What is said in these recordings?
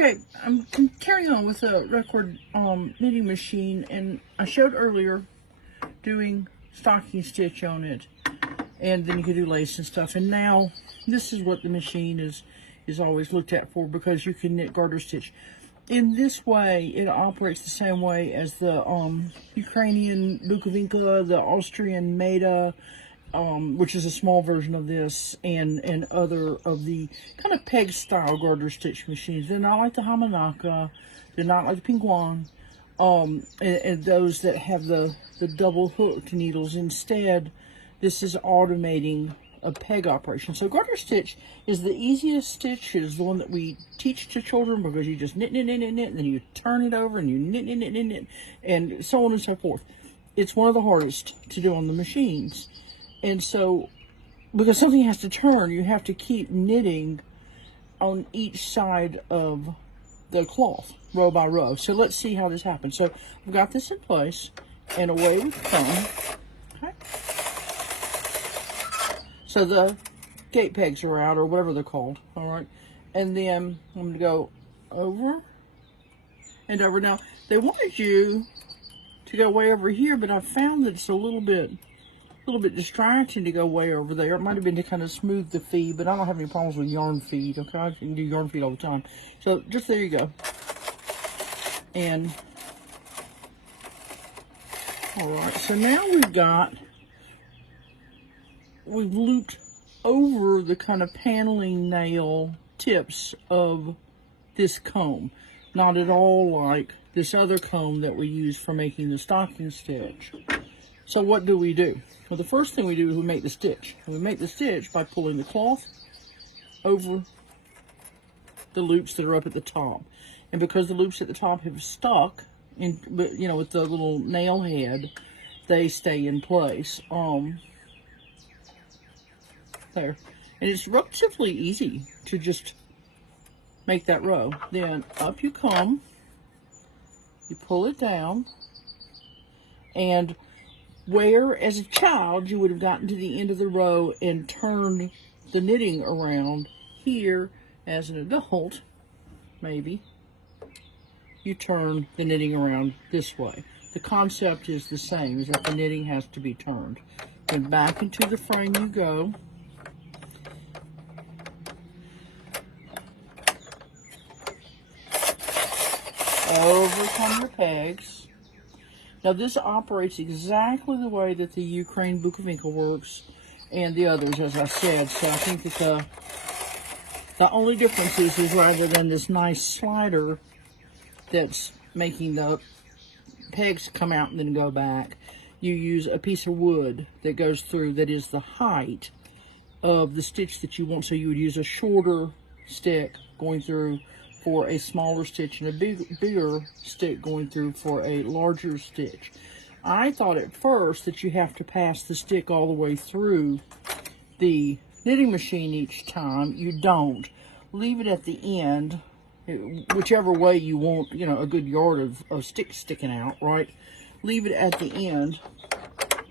Okay, I'm carrying on with a record knitting machine, and I showed earlier doing stocking stitch on it, and then you can do lace and stuff. And now this is what the machine is always looked at for, because you can knit garter stitch. In this way, it operates the same way as the Ukrainian Bukovinka, the Austrian Maida, which is a small version of this, and other of the kind of peg style garter stitch machines. They're not like the Hamanaka, they're not like the Pingguan, and those that have the double hooked needles. Instead, this is automating a peg operation. So garter stitch is the easiest stitch. It is the one that we teach to children, because you just knit, knit, knit, knit, knit, and then you turn it over and you knit, knit, knit, knit, knit, and so on and so forth. It's one of the hardest to do on the machines. And so, because something has to turn, you have to keep knitting on each side of the cloth, row by row. So let's see how this happens. So I've got this in place, and away we come. Okay. So the gate pegs are out, or whatever they're called, all right? And then I'm going to go over and over. Now, they wanted you to go way over here, but I found that it's a little bit distracting to go way over there. It might have been to kind of smooth the feed, but I don't have any problems with yarn feed, okay? I can do yarn feed all the time. So just there you go. And, all right, so now we've looped over the kind of paneling nail tips of this comb. Not at all like this other comb that we use for making the stocking stitch. So what do? Well, the first thing we do is we make the stitch. And we make the stitch by pulling the cloth over the loops that are up at the top. And because the loops at the top have stuck, in, you know, with the little nail head, they stay in place. There. And it's relatively easy to just make that row. Then up you come, you pull it down, and where as a child you would have gotten to the end of the row and turned the knitting around, here as an adult, maybe, you turn the knitting around this way. The concept is the same, is that the knitting has to be turned. Then back into the frame you go. Over come your pegs. Now this operates exactly the way that the Ukraine Bukovinka works, and the others, as I said. So I think that the only difference is rather than this nice slider that's making the pegs come out and then go back, you use a piece of wood that goes through, that is the height of the stitch that you want. So you would use a shorter stick going through for a smaller stitch, and a bigger stick going through for a larger stitch. I thought at first that you have to pass the stick all the way through the knitting machine each time. You don't. Leave it at the end, whichever way you want, you know, a good yard of stick sticking out, right? Leave it at the end,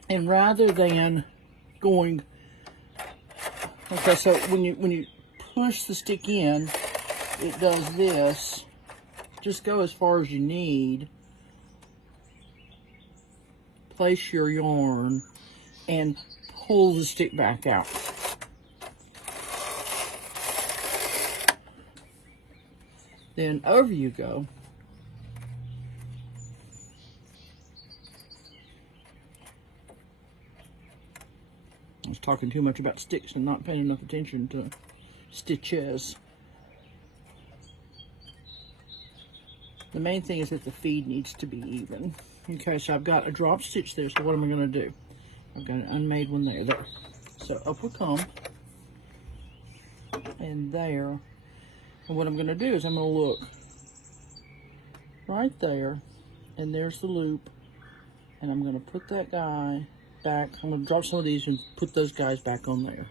and rather than going, okay, so when you push the stick in, it does this. Just go as far as you need. Place your yarn and pull the stick back out. Then over you go. I was talking too much about sticks and not paying enough attention to stitches. The main thing is that the feed needs to be even. Okay, so I've got a drop stitch there, so what am I going to do? I've got an unmade one there. So up we come, and there. And what I'm going to do is I'm going to look right there, and there's the loop, and I'm going to put that guy back. I'm going to drop some of these and put those guys back on there.